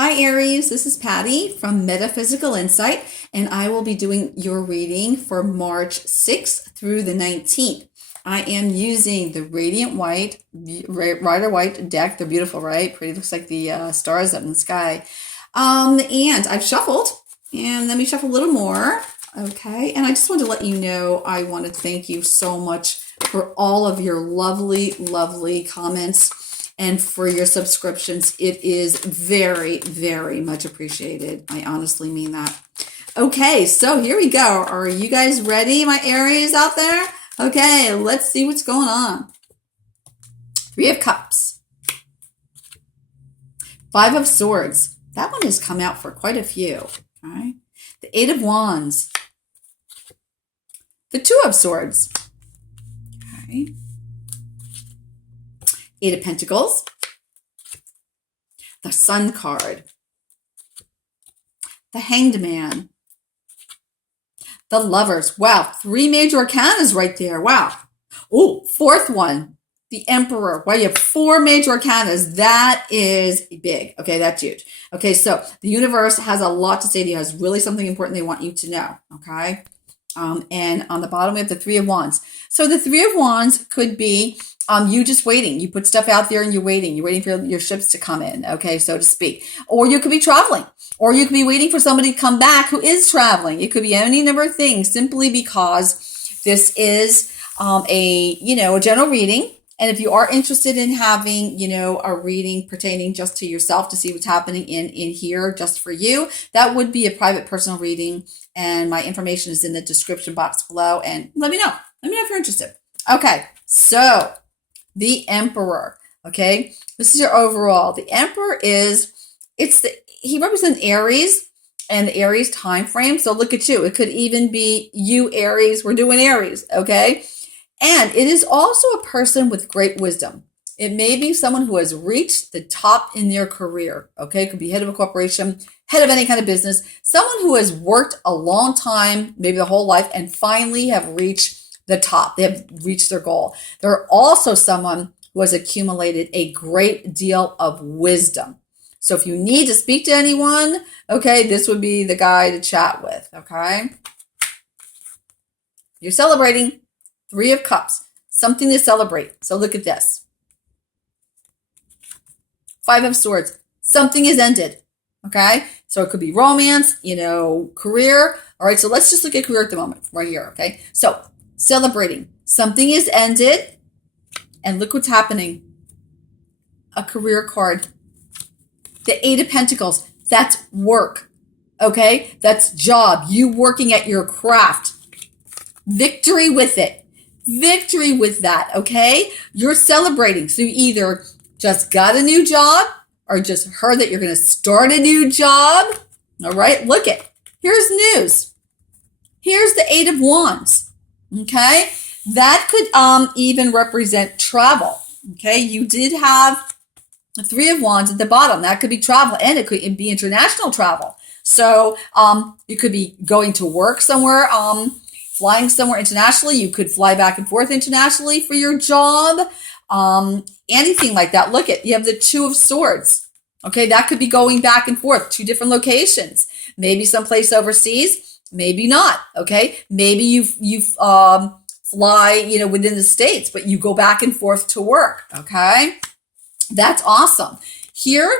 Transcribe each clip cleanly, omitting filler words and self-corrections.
Hi Aries, this is Patty from Metaphysical Insight, and I will be doing your reading for March 6th through the 19th. I am using the Radiant White, Rider White deck. They're beautiful, right? Pretty, looks like the stars up in the sky. And I've shuffled, and let me shuffle a little more. Okay, and I just wanted to let you know I want to thank you so much for all of your lovely, lovely comments and for your subscriptions. It is very, very much appreciated. I honestly mean that. Okay, so here we go. Are you guys ready, my Aries out there? Okay, let's see what's going on. Three of Cups. Five of Swords. That one has come out for quite a few. Okay. The Eight of Wands. The Two of Swords. Okay. Eight of Pentacles. The Sun card. The Hanged Man. The Lovers. Wow, three major arcanas right there. Wow. Oh, fourth one. The Emperor. Wow, you have four major arcanas. That is big. Okay, that's huge. Okay, so the universe has a lot to say to you. It has really something important they want you to know. Okay. And on the bottom, we have the Three of Wands. So the Three of Wands could be you just waiting. You put stuff out there and you're waiting. You're waiting for your ships to come in, okay, so to speak. Or you could be traveling. Or you could be waiting for somebody to come back who is traveling. It could be any number of things simply because this is a general reading. And if you are interested in having, a reading pertaining just to yourself to see what's happening in here just for you, that would be a private personal reading. And my information is in the description box below. And let me know. Let me know if you're interested. Okay, so the Emperor. Okay, this is your overall. The Emperor he represents Aries and the Aries time frame. So look at you. It could even be you, Aries. We're doing Aries. Okay. And it is also a person with great wisdom. It may be someone who has reached the top in their career. Okay. It could be head of a corporation, head of any kind of business, someone who has worked a long time, maybe the whole life, and finally have reached the top. They have reached their goal. They're also someone who has accumulated a great deal of wisdom. So if you need to speak to anyone, okay, this would be the guy to chat with. Okay. You're celebrating. Three of Cups, something to celebrate. So look at this. Five of Swords, something is ended. Okay. So it could be romance, career. All right. So let's just look at career at the moment right here. Okay. So celebrating, something is ended. And look what's happening. A career card. The Eight of Pentacles, that's work. Okay. That's job. You working at your craft. Victory with it. Victory with that, okay? You're celebrating. So you either just got a new job or just heard that you're going to start a new job. All right, look it. Here's news. Here's the Eight of Wands, okay? That could even represent travel, okay? You did have the Three of Wands at the bottom. That could be travel, and it could be international travel. So you could be going to work somewhere, flying somewhere internationally. You could fly back and forth internationally for your job. Anything like that. Look you have the Two of Swords. Okay, that could be going back and forth, two different locations. Maybe someplace overseas, maybe not. Okay, maybe you fly, within the States, but you go back and forth to work. Okay, that's awesome. Here,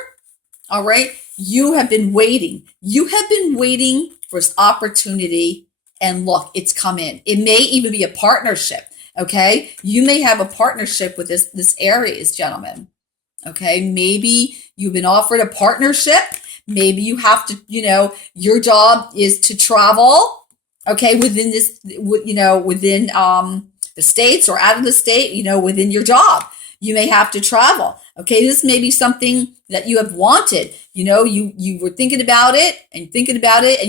all right, you have been waiting. You have been waiting for this opportunity. And look, it's come in. It may even be a partnership. Okay. You may have a partnership with this Aries gentleman. Okay. Maybe you've been offered a partnership. Maybe you have to, your job is to travel. Okay. Within within the States or out of the state, within your job, you may have to travel. Okay. This may be something that you have wanted. You were thinking about it and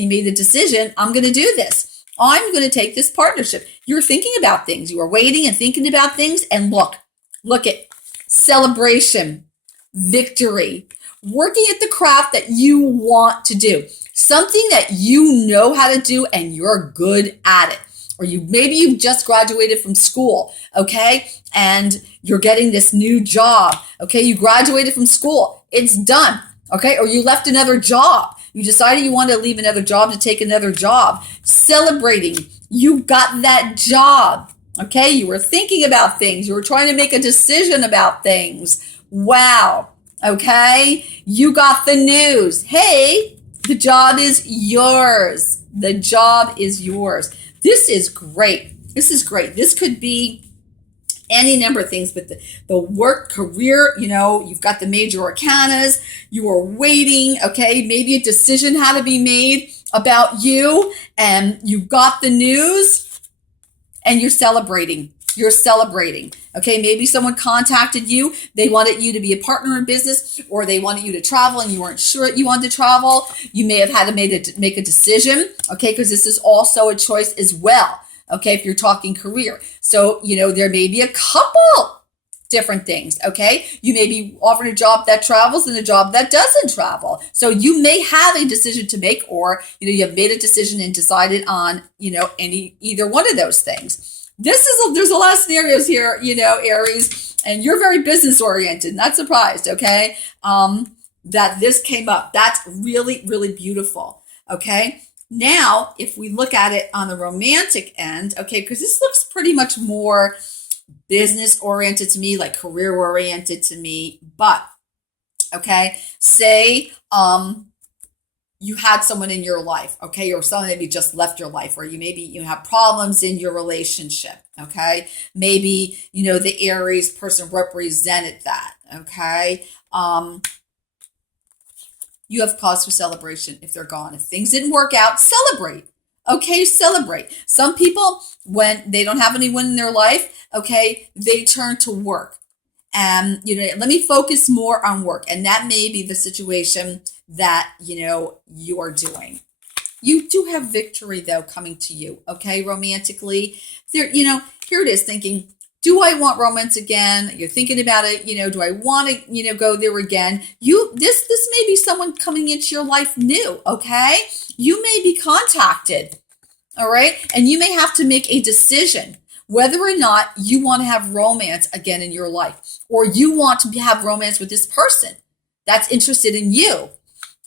you made the decision. I'm going to do this. I'm going to take this partnership. You're thinking about things. You are waiting and thinking about things. And look at celebration, victory, working at the craft that you want to do, something that you know how to do and you're good at it. Or maybe you've just graduated from school. Okay. And you're getting this new job. Okay. You graduated from school. It's done. Okay. Or you left another job. You decided you wanted to leave another job to take another job. Celebrating. You got that job. Okay. You were thinking about things. You were trying to make a decision about things. Wow. Okay. You got the news. Hey, the job is yours. The job is yours. This is great. This is great. This could be any number of things, but the work career, you've got the major arcanas, you are waiting, okay, maybe a decision had to be made about you, and you got the news, and you're celebrating. You're celebrating. Okay, maybe someone contacted you. They wanted you to be a partner in business, or they wanted you to travel and you weren't sure you wanted to travel. You may have had to make a decision, okay, because this is also a choice as well. Okay, if you're talking career. So, there may be a couple different things, okay? You may be offered a job that travels and a job that doesn't travel. So you may have a decision to make, or, you have made a decision and decided on, either one of those things. There's a lot of scenarios here, Aries, and you're very business oriented, not surprised, okay? That this came up. That's really, really beautiful, okay? Now, if we look at it on the romantic end, okay, because this looks pretty much more business oriented to me, like career oriented to me, but okay, say you had someone in your life, okay, or someone maybe just left your life, or you have problems in your relationship, okay, maybe the Aries person represented that, okay. You have cause for celebration if they're gone. If things didn't work out, celebrate. Okay, celebrate. Some people, when they don't have anyone in their life, okay, they turn to work. And, let me focus more on work. And that may be the situation that, you are doing. You do have victory, though, coming to you, okay, romantically. There, here it is, thinking, do I want romance again? You're thinking about it. Do I want to, go there again? This may be someone coming into your life new. Okay. You may be contacted. All right. And you may have to make a decision whether or not you want to have romance again in your life, or you want to have romance with this person that's interested in you.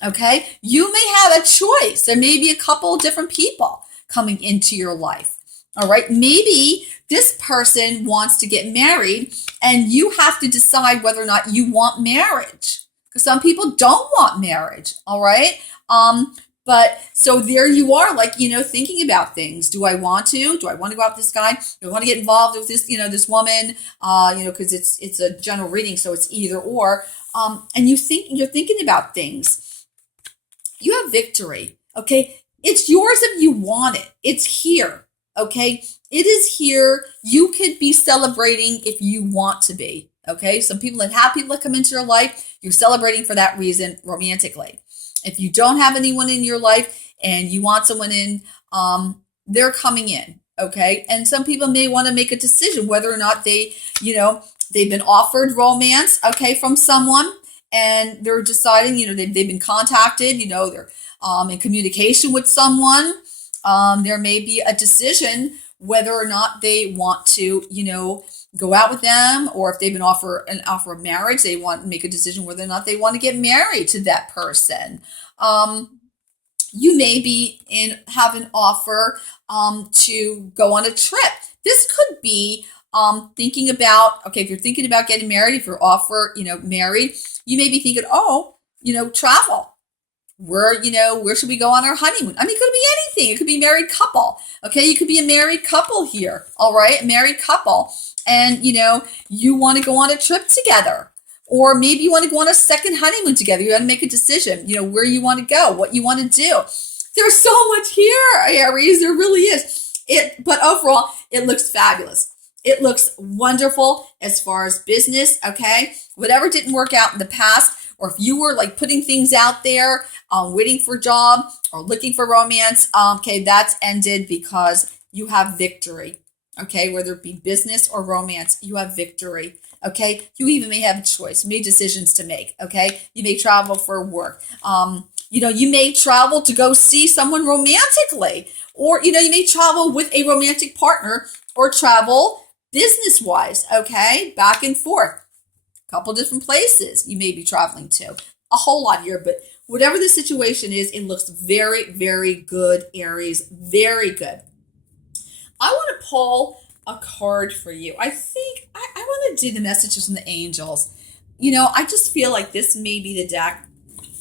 Okay. You may have a choice. There may be a couple of different people coming into your life. All right. Maybe this person wants to get married and you have to decide whether or not you want marriage, because some people don't want marriage. All right. But so there you are, like, thinking about things. Do I want to go out with this guy? Do I want to get involved with this, this woman? Because it's a general reading. So it's either or. And you're thinking about things. You have victory. Okay. It's yours if you want it. It's here. Okay. It is here. You could be celebrating if you want to be. Okay. Some people that have people that come into your life, you're celebrating for that reason romantically. If you don't have anyone in your life and you want someone in, they're coming in. Okay. And some people may want to make a decision whether or not they've been offered romance, okay, from someone, and they're deciding, they've been contacted, they're in communication with someone. There may be a decision whether or not they want to, go out with them, or if they've been offered an offer of marriage, they want to make a decision whether or not they want to get married to that person. You may be have an offer to go on a trip. This could be thinking about, okay, if you're thinking about getting married, if you're offered, married, you may be thinking, travel. Where should we go on our honeymoon? I mean, it could be anything. It could be married couple. Okay. You could be a married couple here. All right. A married couple. And, you want to go on a trip together, or maybe you want to go on a second honeymoon together. You got to make a decision, where you want to go, what you want to do. There's so much here, Aries. There really is. But overall, it looks fabulous. It looks wonderful as far as business. Okay. Whatever didn't work out in the past, or if you were like putting things out there, waiting for a job or looking for romance, okay, that's ended because you have victory. Okay, whether it be business or romance, you have victory. Okay, you even may have a choice, made decisions to make. Okay, you may travel for work. You may travel to go see someone romantically, or you may travel with a romantic partner, or travel business wise. Okay, back and forth. Couple different places you may be traveling to. a whole lot here, but whatever the situation is, it looks very, very good, Aries. Very good. I want to pull a card for you. I think I want to do the messages from the angels. I just feel like this may be the deck,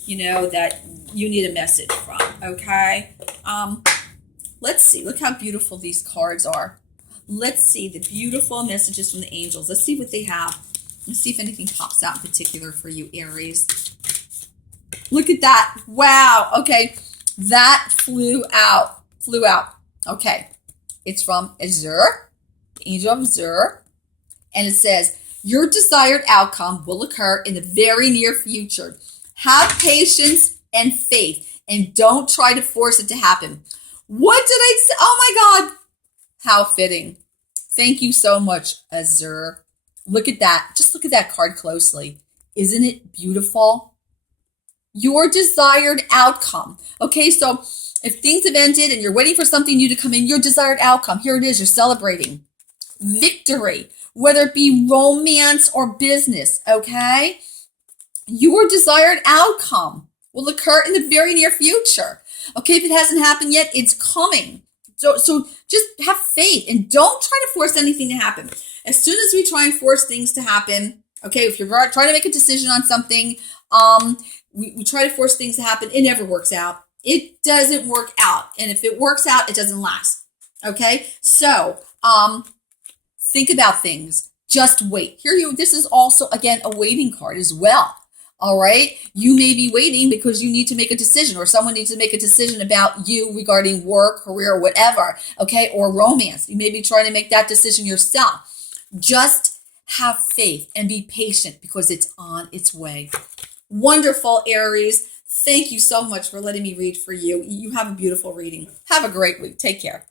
that you need a message from, okay? Let's see. Look how beautiful these cards are. Let's see the beautiful messages from the angels. Let's see what they have. Let's see if anything pops out in particular for you, Aries. Look at that. Wow. Okay. That flew out. Okay. It's from Azure, the angel of Azure. And it says, your desired outcome will occur in the very near future. Have patience and faith, and don't try to force it to happen. What did I say? Oh my God. How fitting. Thank you so much, Azure. Look at that. Just look at that card closely. Isn't it beautiful? Your desired outcome. Okay, so if things have ended and you're waiting for something new to come in, your desired outcome, here it is, you're celebrating. Victory, whether it be romance or business, okay? Your desired outcome will occur in the very near future. Okay, if it hasn't happened yet, it's coming. So just have faith and don't try to force anything to happen. As soon as we try and force things to happen, okay, if you're trying to make a decision on something, we try to force things to happen, it never works out. It doesn't work out. And if it works out, it doesn't last. Okay, so think about things. Just wait. This is also, again, a waiting card as well. All right. You may be waiting because you need to make a decision, or someone needs to make a decision about you regarding work, career, whatever. Okay. Or romance. You may be trying to make that decision yourself. Just have faith and be patient because it's on its way. Wonderful, Aries. Thank you so much for letting me read for you. You have a beautiful reading. Have a great week. Take care.